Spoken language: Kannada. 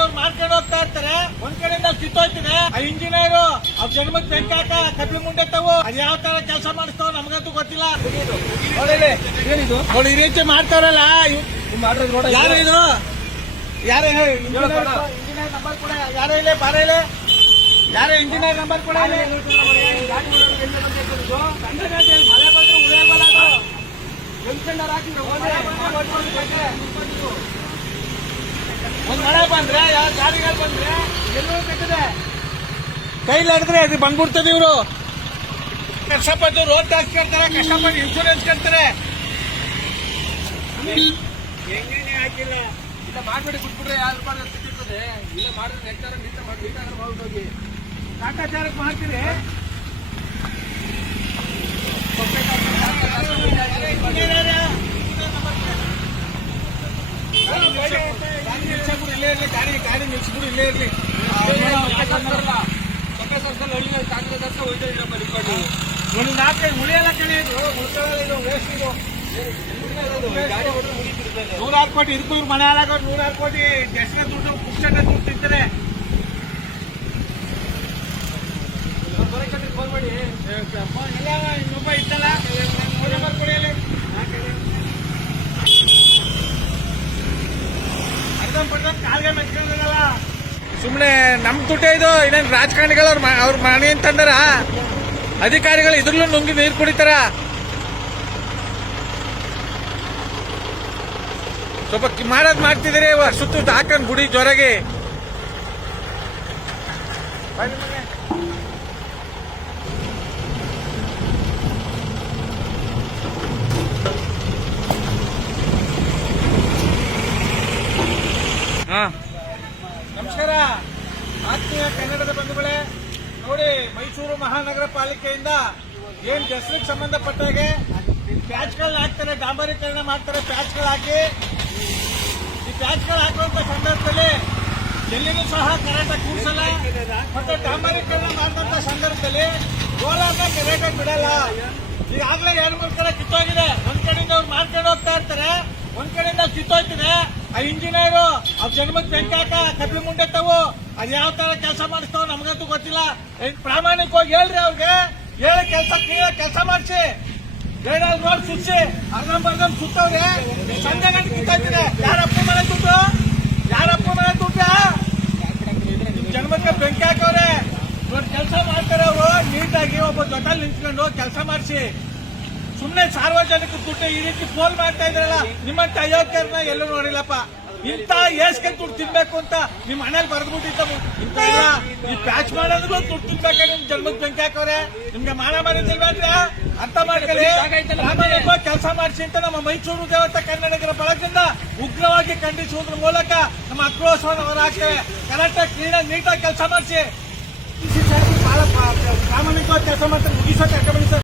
ಅವ್ರು ಮಾಡ್ಕೊಂಡು ಹೋಗ್ತಾ ಇರ್ತಾರೆ. ಒಂದ್ ಕಡೆಯಿಂದ ಕಿತ್ತೋಯ್ತಿದೆ ಆ ಇಂಜಿನಿಯರ್ ಅವ್ರ ಜನ್ಮಕ್ ಬೆಂಕಾಕ ಕಪ್ಪಿ ಮುಂಡೆತ್ತವು ಅದ್ ಯಾವ ತರ ಕೆಲಸ ಮಾಡಿಸ್ತಾವ ನಮಗಂತೂ ಗೊತ್ತಿಲ್ಲ. ಏನಿದು? ನೋಡಿ ಈ ರೀತಿ ಮಾಡ್ತಾರಲ್ಲ ಯಾರು ಇದು? ಯಾರು ಇಂಜಿನಿಯರ್ ನಂಬರ್ ಕೂಡ. ಯಾರು ಇಲ್ಲ ಬಾರ ಇಲ್ಲ ಯಾರು ಇಂಜಿನಿಯರ್ ನಂಬರ್ ಕೂಡ. ಇಲ್ಲಿ ಮಳೆ ಬಂದ್ರೆ ಉಳಿಯಲ್ವಲ್ಲ ಅದು. ಒಂದ್ ಮಳೆ ಬಂದ್ರೆ ಯಾವ ಗಾಡಿಗಳು ಬಂದ್ರೆ ಎಲ್ಲೂ ಕಟ್ಟಿದೆ ಕೈಲಿ ಹಿಡಿದ್ರೆ ಅದು ಬಂದ್ಬಿಡ್ತದೆ ಇವರು. ಕಷ್ಟಪಟ್ಟು ರೋಡ್ ಟ್ಯಾಕ್ಸ್ ಕೇಳ್ತಾರೆ ಕಷ್ಟಪಟ್ಟು ಇನ್ಶೂರೆನ್ಸ್ ಕೇಳ್ತಾರೆ ಹೆಂಗೆ ಹಾಕಿಲ್ಲ. ಇಲ್ಲ ಮಾಡ್ಬೇಡಿ ಬಿಟ್ಬಿಟ್ರೆ ಯಾರು ರೂಪಾಯಿ ಸಿಕ್ಕಿರ್ತದೆ. ಇಲ್ಲ ಮಾಡಿದ್ರೆ ನೆಟ್ಟಾರ ನಿಂತ ಮಾಡಿ ಹೋಗಿ ಕಾಟಾಚಾರಕ್ಕೆ ಮಾಡ್ತೀರಿ ಇಲ್ಲೇ ಇರಲಿ ಗಾಡಿ ಗಾಡಿ ನಿಲ್ಸ್ಬಿಡು ಇಲ್ಲೇ ಇರ್ಲಿ. ಒಂದು ನಾಲ್ಕೈದು ಉಳಿಯಲ್ಲ ಕಣಿ ಇದು. ವೇಸ್ಟ್ ಇದು ನೂರಾರು ಕೋಟಿ ಇವ್ರು ಮನೆ ಹಾಳಾಗೋ ನೂರಾರು ಕೋಟಿ. ಎಷ್ಟು ದುಡ್ಡು ಪುಕ್ಷಟ ದುಡ್ಡು ತಿಂತಾರೆ ಎಲ್ಲ ಇನ್ನೊಬ್ಬ ಇತ್ತಲ್ಲ ಫೋನ್ ನಂಬರ್ ಕೊಡಿ ಅಲ್ಲಿ. ಅರ್ಧಂ ಪರ್ಧಂ ಕಾಲ್ಗೆ ಮೆಚ್ಕೊಂಡಿರಲ್ಲ ಸುಮ್ಮನೆ ನಮ್ ದುಡ್ಡೇ ಇದು, ಇನ್ನೇನು ರಾಜಕಾರಣಿಗಳು ಅವ್ರ ಅವ್ರ ಮನೆ ಅಂತಂದಾರ? ಅಧಿಕಾರಿಗಳು ಇದ್ರಲ್ಲೂ ನುಂಗಿ ನೀರು ಕುಡಿತಾರ. ಸ್ವಲ್ಪ ಮಾಡೋದ್ ಮಾಡ್ತಿದ್ದೀರಿ ಸುತ್ತ ಹಾಕೊಂಡ್ ಗುಡಿ ಜೊರಗೆ. ನಮಸ್ಕಾರ ಆತ್ಮೀಯ ಕನ್ನಡದ ಬಂಧುಗಳೇ, ನೋಡಿ ಮೈಸೂರು ಮಹಾನಗರ ಪಾಲಿಕೆಯಿಂದ ಏನ್ ದಸರಿಗೆ ಸಂಬಂಧಪಟ್ಟಾಗೆ ಪ್ಯಾಚ್ಗಳನ್ನ ಹಾಕ್ತಾರೆ, ಡಾಂಬರೀಕರಣ ಮಾಡ್ತಾರೆ, ಪ್ಯಾಚ್ಗಳು ಹಾಕಿ. ಈ ಪ್ಯಾಚ್ಗಳು ಹಾಕುವಂತ ಸಂದರ್ಭದಲ್ಲಿ ಎಲ್ಲಿನೂ ಸಹ ಕರೆಂಟ್ ಕೂಡಿಸಲ್ಲ ಮತ್ತೆ ಡಾಂಬರೀಕರಣ ಮಾಡಿದಂತ ಸಂದರ್ಭದಲ್ಲಿ ಗೋಲಾಗ ಕರೆಂಟ್ ಬಿಡಲ್ಲ. ಈಗಾಗಲೇ ಎರಡು ಮೂರು ಕಡೆ ಕಿತ್ತೋಗಿದೆ. ಒಂದ್ ಕಡೆಯಿಂದ ಅವ್ರು ಮಾಡ್ಕೊಂಡು ಹೋಗ್ತಾ ಇರ್ತಾರೆ, ಒಂದ್ ಕಡೆಯಿಂದ ಕಿತ್ತೋಯ್ತಿದೆ. ಆ ಇಂಜಿನಿಯರ್ ಜನ್ಮಕ್ ಬೆಂಕಾಕ ಕಬ್ಬಿ ಮುಂಡೆತ್ತವು. ಅದ್ ಯಾವ ತರ ಕೆಲಸ ಮಾಡಿಸ್ತಾವ ನಮಗಂತೂ ಗೊತ್ತಿಲ್ಲ. ಪ್ರಾಮಾಣಿಕವಾಗಿ ಹೇಳ್ರಿ ಅವ್ರಿಗೆ. ಹೇಳಿ ಕೆಲಸ ಕೆಲಸ ಮಾಡಿಸಿ. ಏನಾದ್ರು ರೋಡ್ ಸುಚ್ಚಿ ಅರ್ಧಂಬರ್ಧ ಸುತ್ತವ್ರೆ. ಸಂಜೆ ಗಂಟೆ ಕಿತ್ತೋಯ್ತಿದೆ ಯಾರಪ್ಪ ಮನೆ ದುಡ್ಡು? ಯಾರಪ್ಪ ಮನೆ ದುಡ್ಡ? ನಿಮ್ ಜನ್ಮಕ್ಕೆ ಬೆಂಕಿ ಹಾಕವ್ರೆ. ನೋಡಿ ಕೆಲಸ ಮಾಡ್ತಾರೆ ಅವರು. ನೀಟಾಗಿ ಒಬ್ಬ ದೊಡ್ಡ ನಿಂತ್ಕೊಂಡು ಕೆಲಸ ಮಾಡಿಸಿ. ಸುಮ್ಮನೆ ಸಾರ್ವಜನಿಕ ದುಡ್ಡು ಈ ರೀತಿ ಫೋನ್ ಮಾಡ್ತಾ ಇದ್ರಲ್ಲ, ನಿಮ್ಮಂತ ಅಯೋಗ್ಯರನ್ನ ಎಲ್ಲೂ ನೋಡಿಲ್ಲಪ್ಪ. ಇಂತ ಏಸ್ಕೆ ದುಡ್ಡು ತಿನ್ಬೇಕು ಅಂತ ನಿಮ್ ಮನೇಲಿ ಬರೆದ್ಬಿಟ್ಟಿದ್ದ ಇಂತ ಈ ಪ್ಯಾಚ್ ಮಾಡೋದ್ರೂ ದುಡ್ಡು ತಿನ್ಬೇಕು ನಿಮ್ ಜನ್ಮದ ಬೆಂಕಿ ಹಾಕೋರೆ. ನಿಮ್ಗೆ ಮಾನ ಮಾಡಿದ್ರೆ ಅರ್ಥ ಮಾಡ್ಕೊಳ್ಳಿ. ಕೆಲಸ ಮಾಡಿಸಿ ಅಂತ ನಮ್ಮ ಮೈಸೂರು ದೇವತ ಕನ್ನಡಿಗರ ಬಳಗದಿಂದ ಉಗ್ರವಾಗಿ ಖಂಡಿಸುವುದ್ರ ಮೂಲಕ ನಮ್ಮ ಆಕ್ರೋಶವನ್ನು ಹೊರಹಾಕ್ತೇವೆ ಕರೆಕ್ಟಾಗಿ ಕ್ಲೀನಾಗಿ ನೀಟಾಗಿ ಕೆಲಸ ಮಾಡಿಸಿ. ಪ್ರಾಮಾಣಿಕವಾಗಿ ಕೆಲಸ ಮಾಡ್ತಾರೆ, ಮುಗಿಸೋಕೆ ಕೆಲಸ